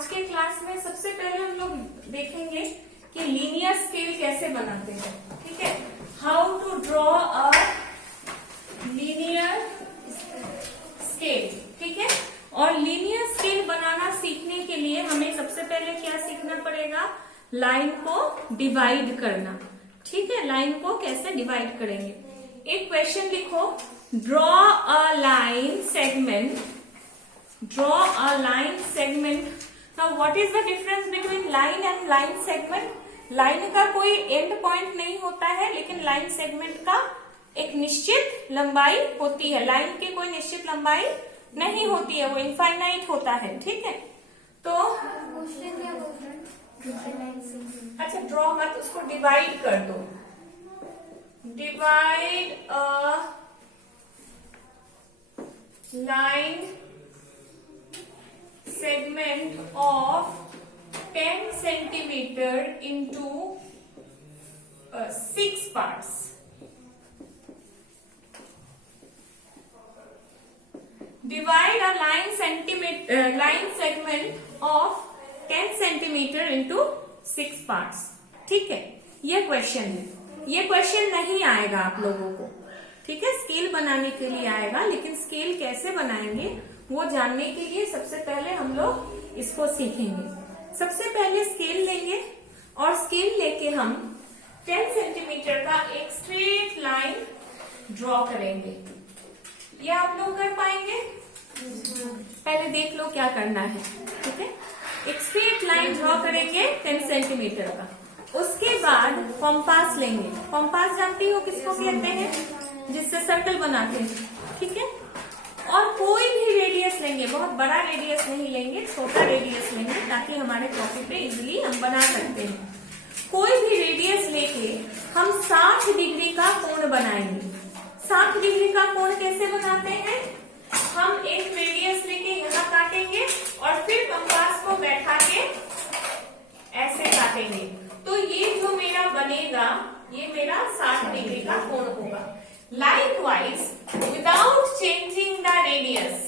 आज के क्लास में सबसे पहले हम लोग देखेंगे कि लीनियर स्केल कैसे बनाते हैं। ठीक है, how to draw a linear scale. ठीक है, और लीनियर स्केल बनाना सीखने के लिए हमें सबसे पहले क्या सीखना पड़ेगा, लाइन को डिवाइड करना। ठीक है, लाइन को कैसे डिवाइड करेंगे। एक क्वेश्चन लिखो, draw a line segment, draw a line segment. Now what is the difference between line and line segment? Line का कोई एंड पॉइंट नहीं होता है, लेकिन लाइन सेगमेंट का एक निश्चित लंबाई होती है। लाइन की कोई निश्चित लंबाई नहीं होती है, वो इनफाइनाइट होता है। ठीक है, तो अच्छा ड्रॉ मत, उसको डिवाइड कर दो। Divide a line segment of 10 centimeter into 6 parts. Divide a line segment of 10 centimeter into 6 parts. ठीक है, ये क्वेश्चन है। ये क्वेश्चन नहीं आएगा आप लोगों को, ठीक है, स्केल बनाने के लिए आएगा, लेकिन स्केल कैसे बनाएंगे वो जानने के लिए सबसे पहले हम लोग इसको सीखेंगे। सबसे पहले स्केल लेंगे और स्केल लेके हम 10 सेंटीमीटर का एक स्ट्रेट लाइन ड्रॉ करेंगे। ये आप लोग कर पाएंगे? पहले देख लो क्या करना है। ठीक है, एक स्ट्रेट लाइन ड्रॉ करेंगे 10 सेंटीमीटर का। उसके बाद कॉम्पास लेंगे। कॉम्पास जानती हो किसको कहते हैं, जिससे सर्कल बनाते हैं। ठीक है, और कोई भी रेडियस लेंगे, बहुत बड़ा रेडियस नहीं लेंगे, छोटा रेडियस लेंगे, ताकि हमारे कॉपी पे इजीली हम बना सकते हैं। कोई भी रेडियस लेके हम 60 डिग्री का कोण बनाएंगे। 60 डिग्री का कोण कैसे बनाते हैं, हम एक रेडियस लेके यहाँ काटेंगे और फिर कंपास को बैठा के ऐसे काटेंगे। तो ये जो मेरा बनेगा, ये मेरा 60 डिग्री का कोण होगा। Likewise, without changing the radius,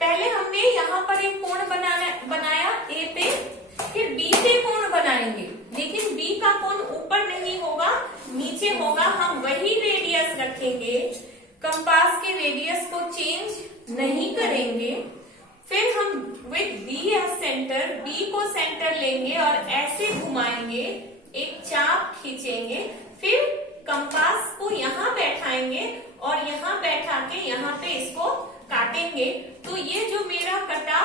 पहले हमने यहाँ पर एक कोण बनाया A पे, फिर B पे कोण बनाएंगे, लेकिन B का कोण ऊपर नहीं होगा, नीचे होगा। हम वही रेडियस रखेंगे, कंपास के रेडियस को चेंज नहीं करेंगे। फिर हम with B as centre, B को सेंटर लेंगे और ऐसे घुमाएंगे, एक चाप खींचेंगे, फिर कंपास को यहाँ बैठाएंगे और यहाँ बैठा के यहाँ पे इसको काटेंगे। तो ये जो मेरा कटा,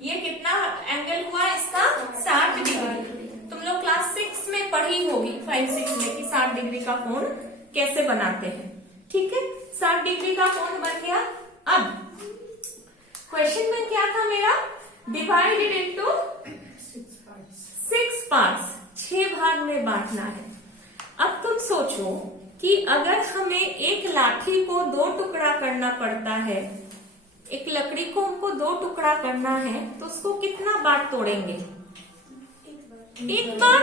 ये कितना एंगल हुआ इसका, 60 डिग्री। तुम लोग क्लास 6 में पढ़ी होगी, 5-6 में, कि 60 डिग्री का कोण कैसे बनाते हैं। ठीक है, 60 डिग्री का कोण बन गया। अब क्वेश्चन में क्या था मेरा, डिवाइडेड इनटू 6 पार्ट्स, 6 भाग में बांटना है। अब तुम सोचो कि अगर हमें एक लाठी को 2 टुकड़ा करना पड़ता है, एक लकड़ी को हमको 2 टुकड़ा करना है, तो उसको कितना बार तोड़ेंगे, एक बार।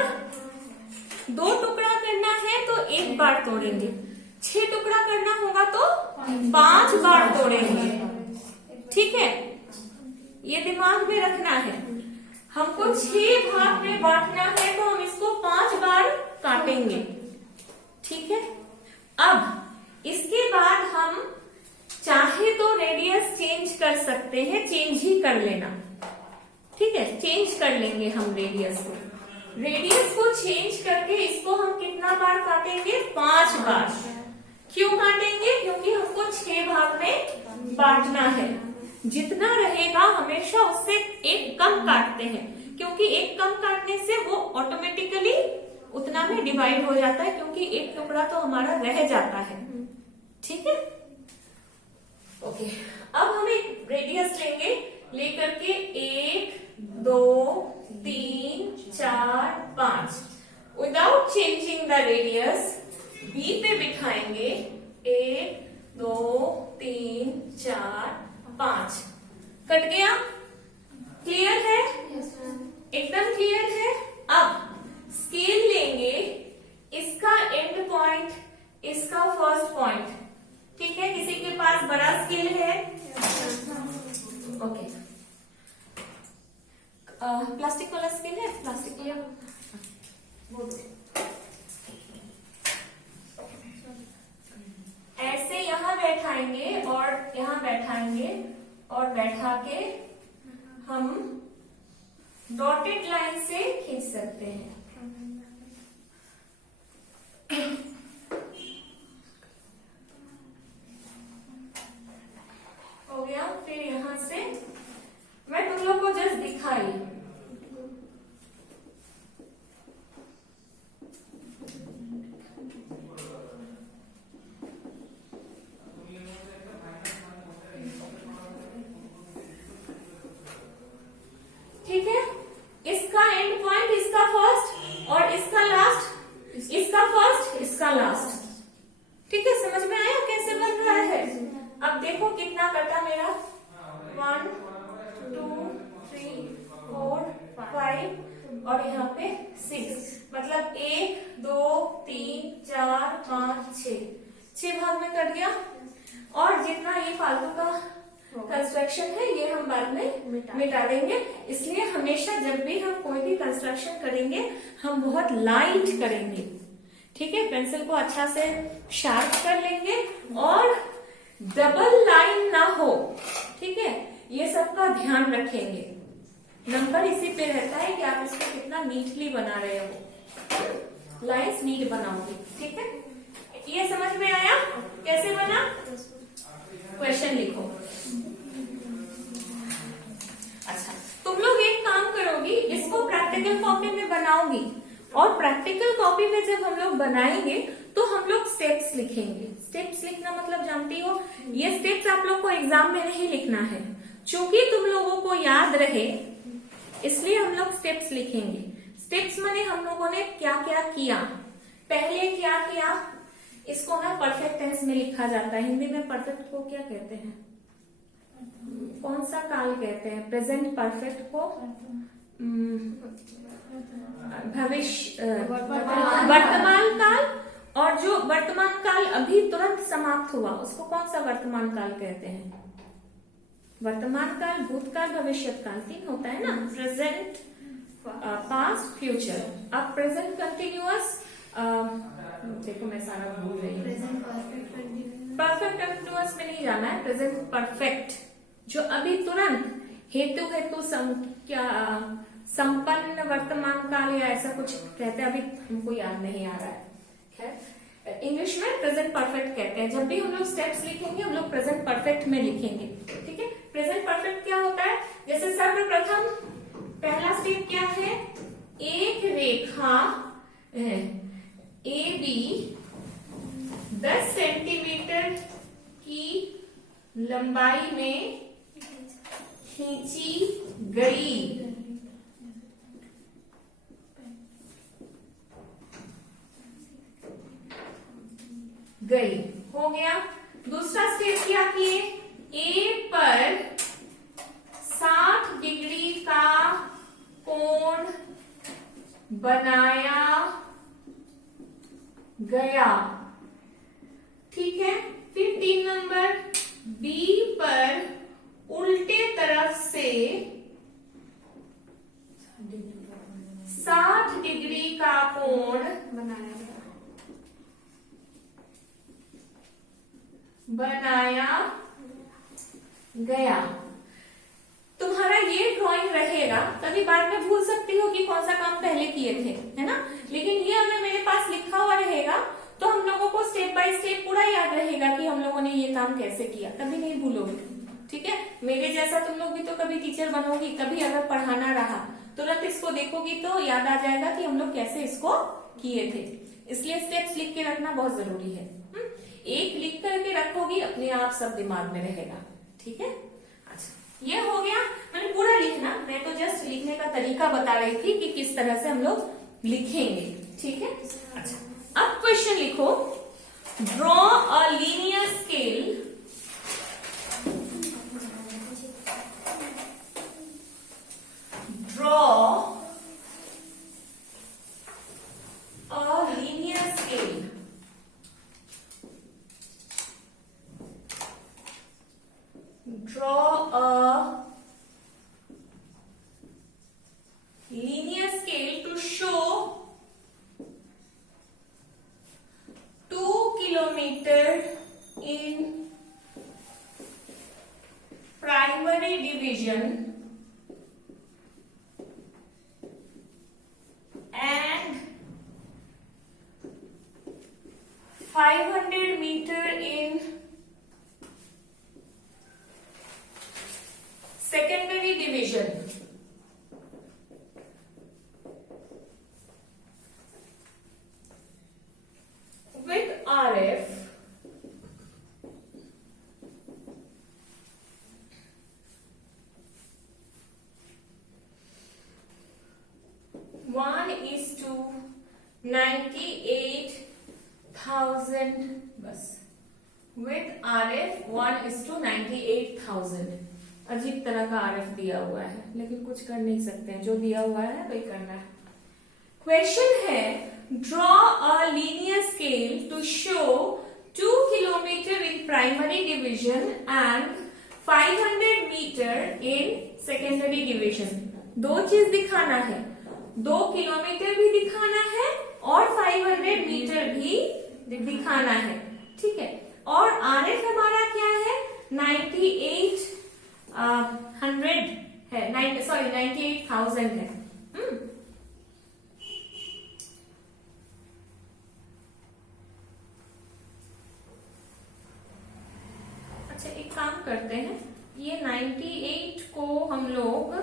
2 टुकड़ा करना है तो 1 बार तोड़ेंगे। 6 टुकड़ा करना होगा तो 5 बार तोड़ेंगे। ठीक है, ये दिमाग में रखना है। हमको 6 भाग में बांटना है, तो हम इसको 5 बार काटेंगे। ठीक है, अब इसके बाद हम चाहे तो रेडियस चेंज कर सकते हैं, चेंज ही कर लेना। ठीक है, चेंज कर लेंगे हम रेडियस को। रेडियस को चेंज करके इसको हम कितना बार काटेंगे, 5 बार। क्यों काटेंगे, क्योंकि हमको 6 भाग में बांटना है। जितना रहेगा हमेशा उससे एक कम काटते हैं, क्योंकि एक कम काटने से वो ऑटोमेटिकली उतना में डिवाइड हो जाता है, क्योंकि एक टुकड़ा तो हमारा रह जाता है। ठीक है, ओके। अब हम एक रेडियस लेंगे, लेकर के 1, 2, 3, 4, 5, without changing the radius B पे बिठाएंगे। 1, 2, 3, 4, 5 कट गया। क्लियर है? एकदम क्लियर है। अब स्केल लेंगे, इसका एंड पॉइंट, इसका फर्स्ट पॉइंट। ठीक है, किसी के पास बड़ा स्केल है? ओके, प्लास्टिक वाला स्केल है, प्लास्टिक वाला वो दो। ऐसे यहाँ बैठाएंगे और यहाँ बैठाएंगे और बैठा के हम डॉटेड लाइन से खींच सकते हैं। हो गया। फिर यहां से मैं तुम लोग को जस्ट दिखाई, ठीक है। इसका एंड पॉइंट, इसका फर्स्ट और इसका लास्ट, इसका फर्स्ट इसका लास्ट, ठीक है। समझ में आया कैसे बन रहा है? अब देखो कितना कटा मेरा, 1 2 3 4 5 और यहाँ पे 6, मतलब 1 2 3 4 5 6 भाग में कट गया। और जितना ये फालतू का कंस्ट्रक्शन है ये हम बाद में मिटा देंगे। इसलिए हमेशा जब भी हम कोई भी कंस्ट्रक्शन करेंगे हम बहुत लाइट करेंगे, ठीक है। पेंसिल को अच्छा से शार्प कर लेंगे और डबल लाइन ना हो, ठीक है। ये सब का ध्यान रखेंगे। नंबर इसी पे रहता है कि आप इसको कितना नीटली बना रहे हो, लाइंस नीट बनाओगे, ठीक है। ये समझ में आया कैसे बना? क्वेश्चन लिखो। अच्छा, तुम लोग एक काम करोगी, इसको प्रैक्टिकल कॉपी में बनाओगी और प्रैक्टिकल कॉपी में जब हम लोग बनाएंगे तो हम लोग स्टेप्स लिखेंगे। स्टेप्स लिखना मतलब जानती हो, ये स्टेप्स आप लोग को एग्जाम में नहीं लिखना है, चूंकि तुम लोगों को याद रहे इसलिए हम लोग स्टेप्स लिखेंगे। स्टेप्स माने हम लोगों ने क्या क्या किया, पहले क्या किया, इसको ना परफेक्ट टेंस में लिखा जाता है। हिंदी में परफेक्ट को क्या कहते हैं, कौन सा काल कहते हैं? प्रेजेंट परफेक्ट को भविष्य, वर्तमान काल, और जो वर्तमान काल अभी तुरंत समाप्त हुआ उसको कौन सा वर्तमान काल कहते हैं? वर्तमान काल, भूतकाल, भविष्य काल, 3 होता है ना, प्रेजेंट, पास्ट, फ्यूचर। अब प्रेजेंट कंटिन्यूअस, देखो मैं सारा भूल रही हूँ, परफेक्ट कंटिन्यूअस में नहीं जाना है, प्रेजेंट परफेक्ट जो अभी तुरंत, हेतु हेतु क्या संपन्न वर्तमान काल या ऐसा कुछ कहते हैं, अभी हमको याद नहीं आ रहा है। खैर इंग्लिश में प्रेजेंट परफेक्ट कहते हैं। जब भी हम लोग स्टेप्स लिखेंगे हम लोग प्रेजेंट परफेक्ट में लिखेंगे, ठीक है। प्रेजेंट परफेक्ट क्या होता है? जैसे सर्वप्रथम पहला स्टेप क्या है, एक रेखा ए बी 10 सेंटीमीटर की लंबाई में खींची गई। हो गया। दूसरा स्टेप क्या किए, ए पर 60 डिग्री का कोण बनाया गया, ठीक है। फिर 3 नंबर, बी पर उल्टे तरफ से 60 डिग्री का कोण बनाया गया। तुम्हारा ये ड्राइंग रहेगा, कभी बाद में भूल सकती हो कि कौन सा काम पहले किए थे, है ना। लेकिन ये अगर मेरे पास लिखा हुआ रहेगा तो हम लोगों को स्टेप बाय स्टेप पूरा याद रहेगा कि हम लोगों ने ये काम कैसे किया, कभी नहीं भूलोगे, ठीक है। मेरे जैसा तुम लोग भी तो कभी टीचर बनोगी, कभी अगर पढ़ाना रहा तुरंत इसको देखोगी तो याद आ जाएगा कि हम लोग कैसे इसको किए थे। इसलिए स्टेप्स लिख के रखना बहुत जरूरी है। एक लिख करके रखोगी अपने आप सब दिमाग में रहेगा, ठीक है। अच्छा ये हो गया, मैंने पूरा लिखना, मैं तो जस्ट लिखने का तरीका बता रही थी कि किस तरह से हम लोग लिखेंगे, ठीक है। अच्छा अब क्वेश्चन लिखो, draw a linear scale draw a 500 meter in secondary division with RF one is to 98,000 बस with RF 1 is to 98,000। अजीब तरह का RF दिया हुआ है लेकिन कुछ कर नहीं सकते हैं, जो दिया हुआ है वही करना है। क्वेश्चन है draw a linear scale to show 2 kilometre in primary division and 500 metre in secondary division. दो चीज दिखाना है, 2 किलोमीटर भी दिखाना है और 500 मीटर भी दिखाना है, ठीक है। और RF हमारा क्या है 98,000 है। अच्छा एक काम करते हैं, ये 98 को हम लोग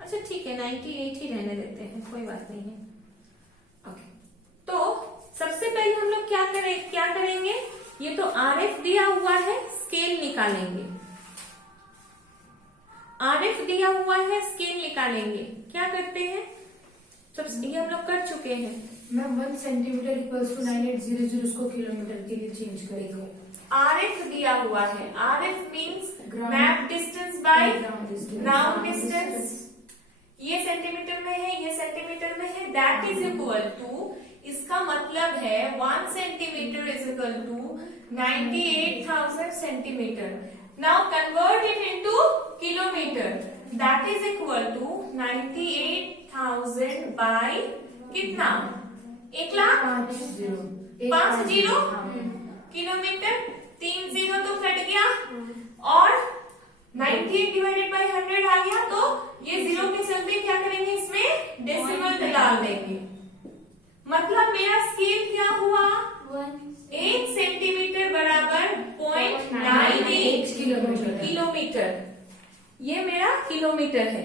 अच्छा ठीक है 98 ही रहने देते हैं, कोई बात नहीं है। ओके तो सबसे पहले हम लोग क्या करेंगे, ये तो RF दिया हुआ है, स्केल निकालेंगे। RF दिया हुआ है, स्केल निकालेंगे। क्या करते हैं, सब ये हम लोग कर चुके हैं। मैम 1 सेंटीमीटर इक्वल्स टू 9800, उसको किलोमीटर के लिए चेंज करेंगे। RF दिया हुआ है, RF means map distance by ground distance. ये सेंटीमीटर में है, ये सेंटीमीटर में है, दैट इज इक्वल टू, इसका मतलब है 1 centimetre is equal to 98,000 centimetre. Now convert it into kilometre, that is equal to 98,000 by कितना, 1,50,000 किलोमीटर। 3 0 तो कट गया और 98 डिवाइडेड बाय 100 आ गया, तो ये 0 के चलते क्या करेंगे, इसमें डेसिमल डाल देंगे। मतलब मेरा स्केल क्या हुआ, 1 सेंटीमीटर बराबर 0.98 किलोमीटर। ये मेरा किलोमीटर है,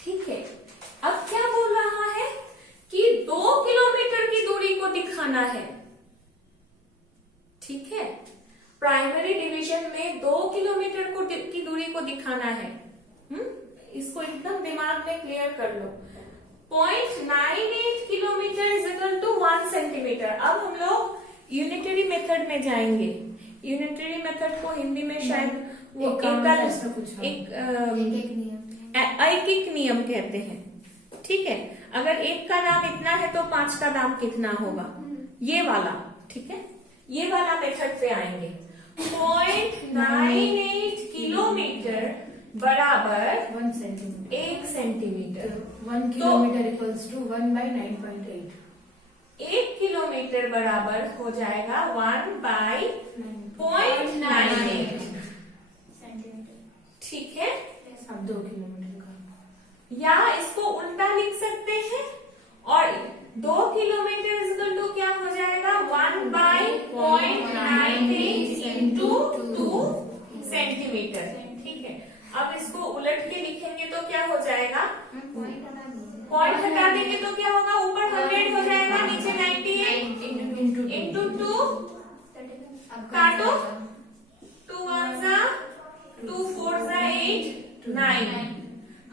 ठीक है। अब क्या बोल रहा है कि 2 किलोमीटर की दूरी को दिखाना है, ठीक है। प्राइमरी डिवीजन में 2 किलोमीटर की दूरी को दिखाना है। इसको एकदम दिमाग में क्लियर कर लो। 0.98 kilometre is equal to 1 centimetre. अब हम लोग यूनिटरी मेथड में जाएंगे। यूनिटरी मेथड को हिंदी में शायद वो ऐकिक नियम कहते हैं, ठीक है। अगर 1 का दाम इतना है तो 5 का दाम कितना होगा, ये वाला, ठीक है। ये वाला मेथड पे आएंगे। 0.98 किलोमीटर बराबर 1 centimetre. 1 centimetre. 1 kilometre equals to 1 by 9.8। 1 kilometre बराबर हो जाएगा 1 बाय 0.98, ठीक है। अब 2 किलोमीटर का, या इसको उल्टा लिख सकते हैं और 2 किलोमीटर इक्वल टू क्या हो जाएगा, 1 बाय 0.98 इंटू 2 सेंटीमीटर, ठीक है। अब इसको उलट के लिखेंगे तो क्या हो जाएगा, पॉइंट हटा देंगे तो क्या होगा, ऊपर 100 हो जाएगा, नीचे 98 इंटू 2, काटो, 2 1 जा 2 4 जा 8 9,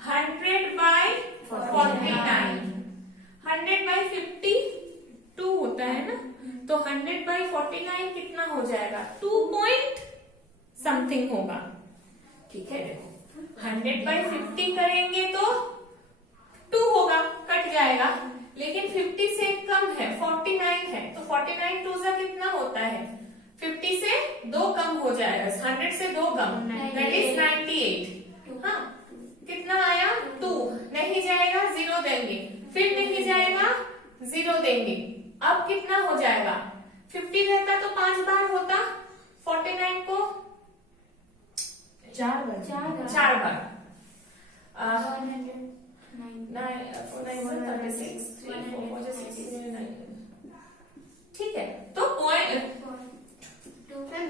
100 बाय 49, 100 बाय 52 होता है ना, तो 100 बाय 49 कितना हो जाएगा, 2 पॉइंट समथिंग होगा, ठीक है। देखो 100 बाय 50 करेंगे तो 2 होगा, कट जाएगा, लेकिन 50 से कम है, 49 है, तो 49 2 जा कितना होता है, 50 से 2 कम हो जाएगा, 100 से 2 कम, दैट इज 98। हाँ कितना आया, 2 नहीं जाएगा, 0 देंगे, फिर नहीं जाएगा, 0 देंगे। अब कितना हो जाएगा, 50 रहता तो 5 बार होता, 49 को 4 बार। 4 बार। ठीक है, तो पॉइंट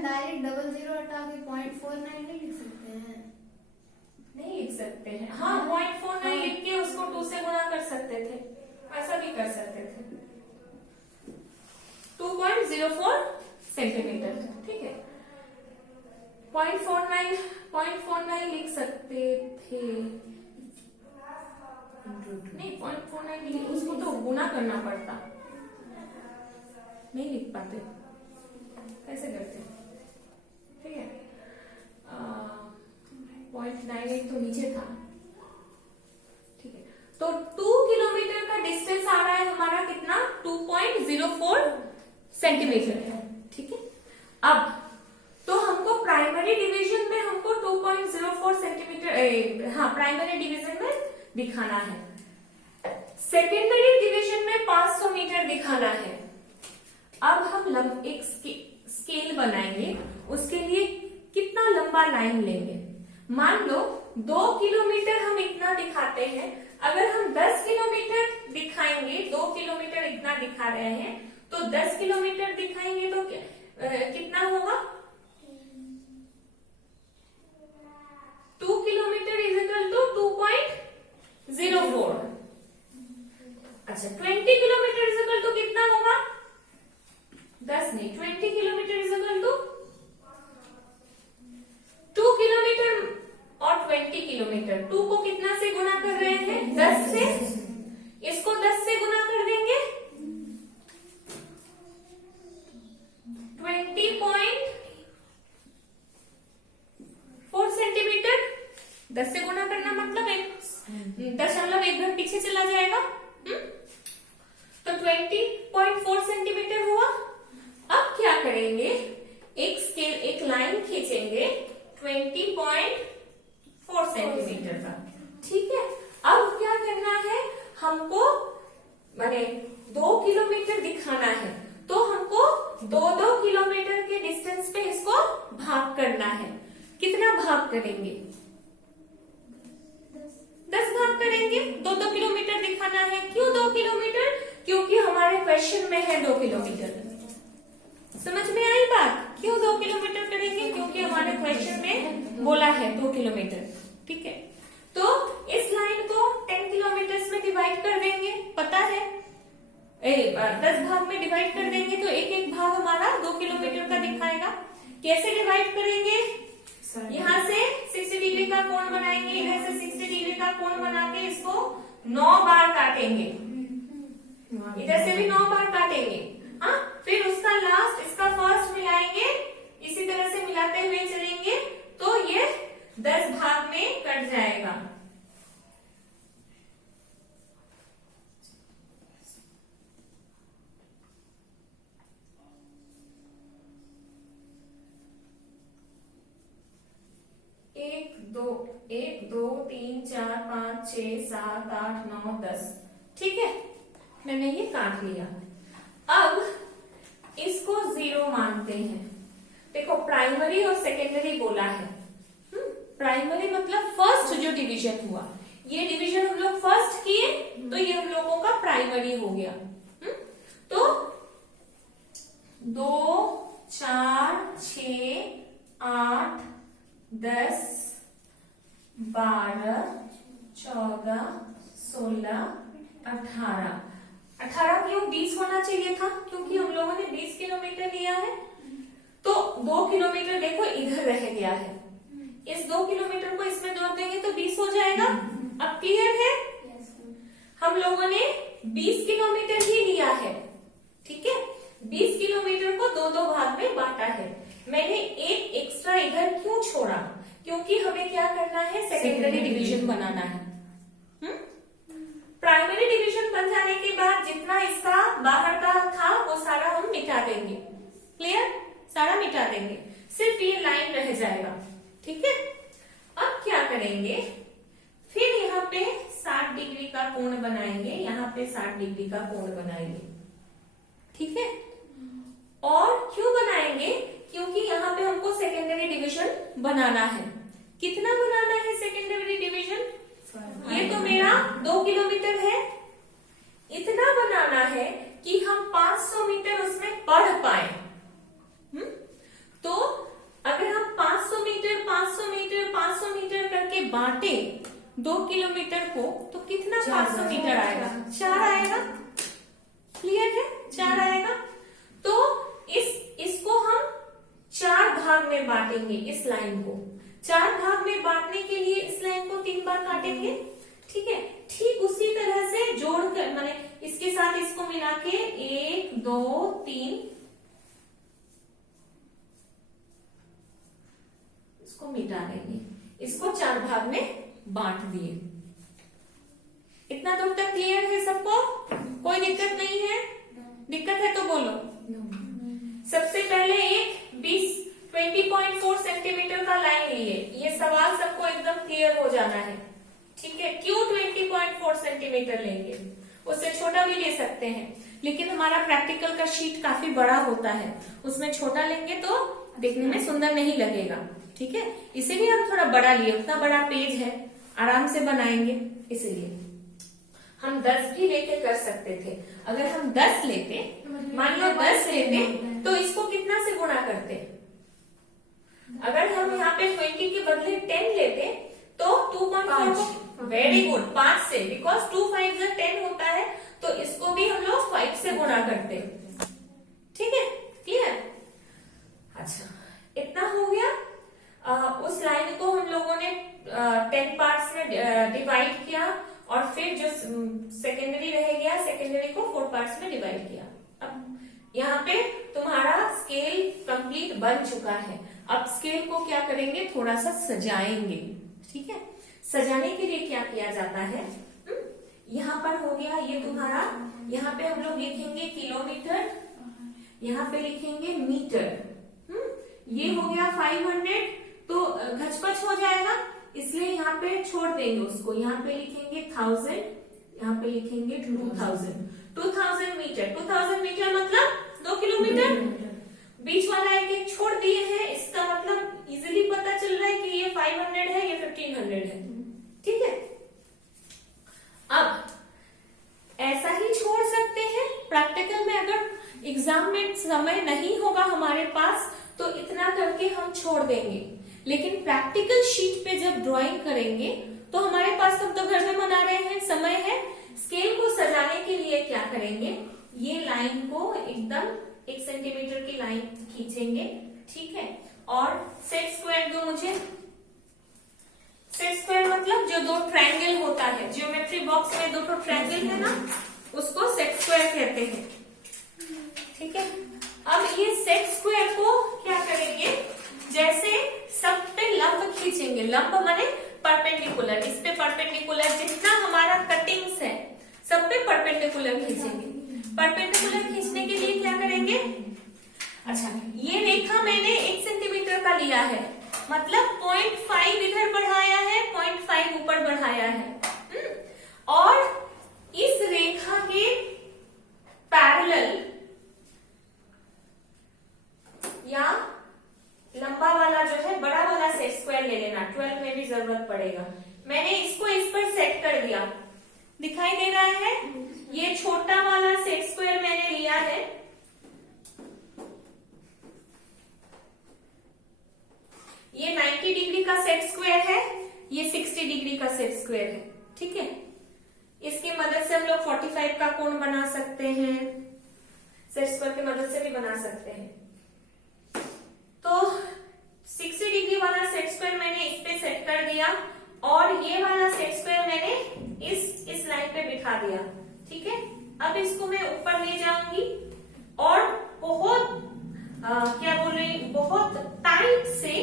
डायरेक्ट 00 हटा के 0.49 नहीं लिख सकते हैं? नहीं लिख सकते हैं। हाँ, 0.49 लिख के उसको 2 से गुणा कर सकते थे, ऐसा भी कर सकते थे। 2.04 सेंटीमीटर, ठीक है। 0.49 लिख सकते थे, नहीं 0.49 लिख, उसको तो गुना करना पड़ता, नहीं लिख पाते, कैसे करते, ठीक है। 0.98 तो नीचे था, ठीक है। तो 2 किलोमीटर का डिस्टेंस आ रहा है हमारा कितना, 2.04 सेंटीमीटर, ठीक है। अब तो हमको प्राइमरी डिवीजन में हमको 2.04 सेंटीमीटर, हाँ प्राइमरी डिवीजन में दिखाना है, सेकेंडरी डिवीजन में 500 मीटर दिखाना है। अब हम एक स्केल बनाएंगे, उसके लिए कितना लंबा लाइन लेंगे। मान लो 2 किलोमीटर हम इतना दिखाते हैं, अगर हम 10 किलोमीटर दिखाएंगे, 2 किलोमीटर इतना दिखा रहे हैं, तो 10 किलोमीटर दिखाएंगे तो कितना होगा, 2 किलोमीटर इज इक्वल टू 2.04। अच्छा, 20 किलोमीटर इज इक्वल टू कितना होगा, 10 नहीं, 20 kilometre is equal to 2 kilometre और 20 किलोमीटर, 2 को कितना से गुना कर रहे हैं, 10 से, इसको 10 से गुना कर देंगे, 20.4 सेंटीमीटर। 10 से गुना करना मतलब 1.1 घर पीछे चला जाएगा, तो 20.4 सेंटीमीटर हुआ। अब क्या करेंगे, एक लाइन खींचेंगे 20.4 सेंटीमीटर का, ठीक है। अब क्या करना है हमको, माने 2 किलोमीटर दिखाना है, तो हमको 2-2 किलोमीटर के डिस्टेंस पे इसको भाग करना है। कितना भाग करेंगे, 10 भाग करेंगे, 2-2 किलोमीटर दिखाना है। क्यों 2 किलोमीटर, क्योंकि हमारे क्वेश्चन में है 2 किलोमीटर। समझ में आई बात, क्यों 2 किलोमीटर करेंगे, क्योंकि हमारे क्वेश्चन में बोला है 2 किलोमीटर, ठीक है। तो इस लाइन को 10 किलोमीटर में डिवाइड कर देंगे, पता है 10 भाग में डिवाइड कर देंगे, तो एक एक भाग हमारा 2 किलोमीटर का दिखाएगा। कैसे डिवाइड करेंगे, यहाँ से 60 डिग्री का कोण बनाएंगे, इधर से 60 डिग्री का कोण बना के इसको 9 बार काटेंगे, इधर से भी 9 बार काटेंगे। हाँ, फिर उसका लास्ट इसका फर्स्ट मिलाएंगे, इसी तरह से मिलाते हुए चलेंगे, तो ये 10 भाग में कट जाएगा। एक दो 3 4 5 6 7 8 9 10, ठीक है, मैंने ये काट लिया। अब इसको 0 मानते हैं। देखो प्राइमरी और सेकेंडरी बोला है, प्राइमरी मतलब फर्स्ट जो डिवीजन हुआ, ये डिवीजन हम लोग फर्स्ट किए, तो ये हम लोगों का प्राइमरी हो गया। तो 2 4 6 8 10 12 14 16 18 क्यों 20 होना चाहिए था, क्योंकि हम लोगों ने 20 किलोमीटर लिया है, तो 2 किलोमीटर देखो इधर रह गया है, इस 2 किलोमीटर को इसमें जोड़ देंगे तो 20 हो जाएगा। अब क्लियर है, हम लोगों ने 20 किलोमीटर ही लिया है, ठीक है। 20 किलोमीटर को 2-2 भाग में बांटा है। मैंने एक एक्स्ट्रा इधर क्यों छोड़ा, क्योंकि हमें क्या करना है, सेकेंडरी डिवीजन बनाना है। प्राइमरी डिवीजन बन जाने के बाद जितना इसका बाहर का था वो सारा हम मिटा देंगे, क्लियर, सारा मिटा देंगे, सिर्फ ये लाइन रह जाएगा, ठीक है। अब क्या करेंगे, फिर यहाँ पे 60 डिग्री का कोण बनाएंगे, यहाँ पे 60 डिग्री का कोण बनाएंगे, ठीक है। और क्यों बनाएंगे, क्योंकि यहाँ पे हमको सेकेंडरी डिवीजन बनाना है। कितना बनाना है सेकेंडरी डिवीजन, ये तो मेरा 2 किलोमीटर है। इतना बनाना है कि हम 500 मीटर उसमें पढ़ पाए। तो अगर हम 500 मीटर 500 मीटर 500 मीटर करके बांटे 2 किलोमीटर को, तो कितना 500 मीटर आएगा? 4 आएगा। क्लियर है? 4 आएगा। तो इसको हम 4 भाग में बांटेंगे। इस लाइन को 4 भाग में बांटने के लिए इस लाइन को 3 बार काटेंगे। ठीक है। ठीक उसी तरह से जोड़कर, माने इसके साथ इसको मिला के 1 2 3 इसको मिटा देंगे। इसको 4 भाग में बांट दिए। इतना दूर तक क्लियर है सबको? कोई दिक्कत नहीं है? दिक्कत है तो बोलो। सबसे पहले एक 20.4 सेंटीमीटर का लाइन लिए। ये सवाल सबको एकदम क्लियर हो जाना है। ठीक है। क्यों 20.4 सेंटीमीटर लेंगे? उससे छोटा भी ले सकते हैं, लेकिन हमारा प्रैक्टिकल का शीट काफी बड़ा होता है, उसमें छोटा लेंगे तो देखने में सुंदर नहीं लगेगा। ठीक है। इसीलिए हम थोड़ा बड़ा लिए। उतना बड़ा पेज है, आराम से बनाएंगे, इसलिए हम 10 भी लेके कर सकते थे। अगर हम 10 लेते, मान लो 10 लेते, तो इसको कितना से गुणा करते? अगर हम यहाँ पे 20 के बदले 10 लेते तो 2.4 को, वेरी गुड, 5 से, बिकॉज 2 5 10 होता है, तो इसको भी हम लोग 5 से गुणा करते। ठीक है। क्लियर? अच्छा, इतना हो गया। उस लाइन को हम लोगों ने 10 पार्ट्स में डिवाइड किया, और फिर जो सेकेंडरी रह गया, सेकेंडरी को 4 पार्ट्स में डिवाइड किया। अब यहाँ पे तुम्हारा स्केल कंप्लीट बन चुका है। अब स्केल को क्या करेंगे? थोड़ा सा सजाएंगे। ठीक है। सजाने के लिए क्या किया जाता है? यहाँ पर हो गया ये तुम्हारा, यहाँ पे हम लोग लिखेंगे किलोमीटर, यहाँ पे लिखेंगे मीटर। ये हो गया 500, तो घचपच हो जाएगा, इसलिए यहाँ पे छोड़ देंगे उसको। यहाँ पे लिखेंगे 1000, यहाँ पे लिखेंगे 2000 मीटर। 2000 मीटर मतलब 2 किलोमीटर। बीच वाला एक छोड़ दिए हैं, इसका मतलब इजीली पता चल रहा है कि ये 500 है, ये 1500 है। ठीक है। अब ऐसा ही छोड़ सकते हैं। प्रैक्टिकल में अगर एग्जाम में समय नहीं होगा हमारे पास, तो इतना करके हम छोड़ देंगे, लेकिन प्रैक्टिकल शीट पे जब ड्राइंग करेंगे तो हमारे पास, तब तो घर में बना रहे हैं, समय है। स्केल को सजाने के लिए क्या करेंगे? ये लाइन को एकदम 1 सेंटीमीटर की लाइन खींचेंगे। ठीक है। और सेट स्क्वायर दो मुझे। सेट स्क्वायर मतलब जो 2 ट्रायंगल होता है, ज्योमेट्री बॉक्स में 2 ट्रायंगल है ना, उसको सेट स्क्वायर कहते हैं। ठीक है। अब ये सेट स्क्वायर को क्या करेंगे? जैसे सब पे लंब खींचेंगे। लंब माने परपेंडिकुलर। इस पे परपेंडिकुलर, जितना हमारा कटिंग्स है सब पे परपेंडिकुलर खींचेंगे। परपेंडिकुलर खींचने के लिए क्या करेंगे? अच्छा, ये रेखा मैंने 1 सेंटीमीटर का लिया है, मतलब 0.5 इधर बढ़ाया है, 0.5 ऊपर बढ़ाया है। और इस रेखा के पैरेलल या लंबा वाला जो है, बड़ा वाला सेट स्क्वायर ले लेना। 12 में भी जरूरत पड़ेगा। मैंने इसको इस पर सेट कर दिया, दिखाई दे रहा है? ये छोटा वाला सेट स्क्वायर मैंने लिया है। ये 90 डिग्री का सेट स्क्वायर है, ये 60 डिग्री का सेट स्क्वायर है। ठीक है। इसकी मदद से हम लोग 45 का कोण बना सकते हैं, सेट स्क्वायर की मदद से भी बना सकते हैं। तो 60 डिग्री वाला सेट स्क्वायर मैंने इस पे सेट कर दिया, और ये वाला सेट स्क्वायर मैंने इस लाइन पे बिठा दिया। ठीक है। अब इसको मैं ऊपर ले जाऊंगी और बहुत क्या बोल रही, बहुत टाइट से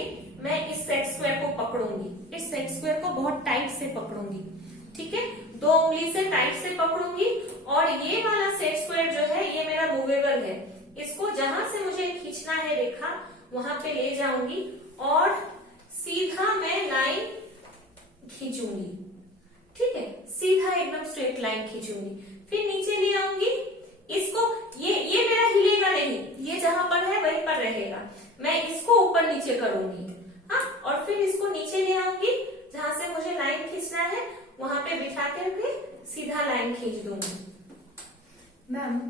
मैं इस सेट स्क्वायर को पकड़ूंगी। इस सेट स्क्वायर को बहुत टाइट से पकड़ूंगी। ठीक है। 2 उंगली से टाइट से पकड़ूंगी, और ये वाला सेट स्क्वायर जो है ये मेरा मूवेबल है। इसको जहां से मुझे खींचना है रेखा, वहां पे ले जाऊंगी और सीधा मैं लाइन खींचूंगी। ठीक है। सीधा एकदम स्ट्रेट लाइन खींचूंगी, फिर नीचे ले आऊंगी इसको। ये मेरा हिलेगा नहीं, ये जहां पर है वहीं पर रहेगा। मैं इसको ऊपर नीचे करूंगी, हाँ, और फिर इसको नीचे ले आऊंगी, जहां से मुझे लाइन खींचना है वहां पे बिठा करके सीधा लाइन खींच दूंगी। मैम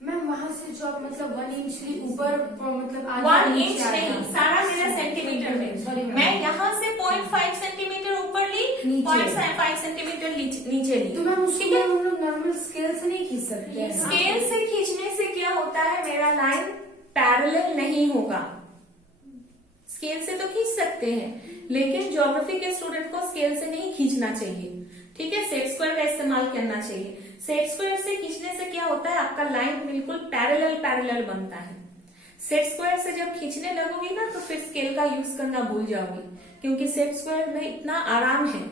मैम वहां से जो आप मतलब 1 इंच ऊपर मतलब आगे 1 नीचे इंच आया। नहीं, सारा मेरा सेंटीमीटर Sorry, में। ma'am. मैं यहाँ से 0.5 सेंटीमीटर ऊपर ली, नीचे। 0.5 सेंटीमीटर नीचे ली। तो मैम उसको ठीक है? हम लोग नॉर्मल स्केल से नहीं खींच सकते हैं। स्केल से खींचने से क्या होता है, मेरा लाइन पैरेलल नहीं होगा। स्केल से तो खींच सकते हैं, लेकिन ज्योग्राफी के स्टूडेंट को स्केल से नहीं खींचना चाहिए। ठीक है, सेट स्क्वायर का इस्तेमाल करना चाहिए। सेट स्क्वायर से खींचने से क्या होता है, आपका लाइन बिल्कुल पैरेलल बनता है। सेट स्क्वायर से जब खींचने लगोगी ना, तो फिर स्केल का यूज करना भूल जाओगी, क्योंकि सेट स्क्वायर में इतना आराम है,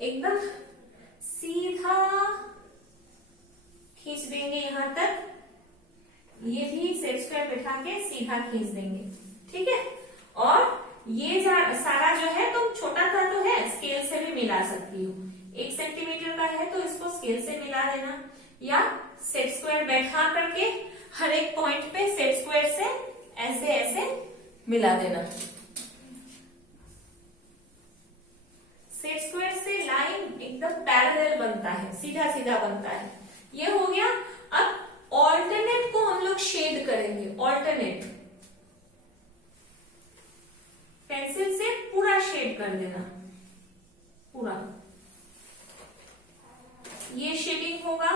एकदम सीधा खींच देंगे यहां तक। ये भी सेट स्क्वायर बिठा के सीधा खींच देंगे। ठीक है, और ये सारा जो है, तुम छोटा सा तो है, स्केल से भी मिला सकती हो। 1 सेंटीमीटर का है तो इसको स्केल से मिला देना, या सेट स्क्वायर बैठा करके हर एक पॉइंट पे सेट स्क्वायर से ऐसे ऐसे मिला देना। सेट स्क्वायर से लाइन एकदम पैरेलल बनता है, सीधा सीधा बनता है। ये हो गया। अब ऑल्टरनेट को हम लोग शेड करेंगे। ऑल्टरनेट पेंसिल से पूरा शेड कर देना, पूरा। ये शेडिंग होगा,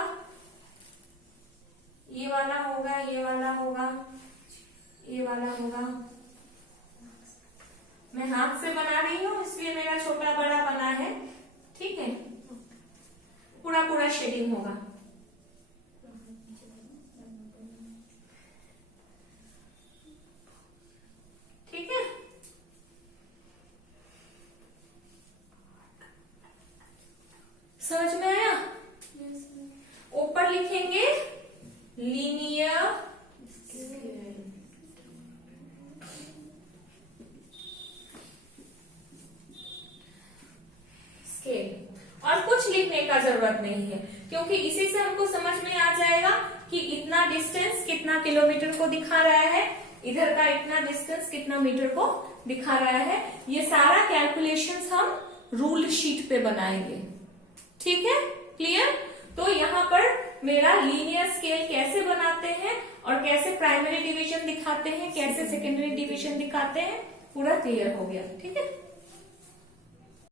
ये वाला होगा, ये वाला होगा, ये वाला होगा। मैं हाथ से बना रही हूं, इसलिए मेरा छोटा बड़ा बना है। ठीक है, पूरा शेडिंग होगा। ठीक है, समझ में आया? ऊपर लिखेंगे लीनियर स्केल, और कुछ लिखने का जरूरत नहीं है, क्योंकि इसी से हमको समझ में आ जाएगा कि इतना डिस्टेंस कितना किलोमीटर को दिखा रहा है, इधर का इतना डिस्टेंस कितना मीटर को दिखा रहा है। ये सारा कैलकुलेशंस हम रूल शीट पे बनाएंगे। ठीक है, क्लियर? तो यहाँ पर मेरा लीनियर स्केल कैसे बनाते हैं और कैसे प्राइमरी डिवीजन दिखाते हैं, कैसे सेकेंडरी डिवीजन दिखाते हैं, पूरा क्लियर हो गया। ठीक है।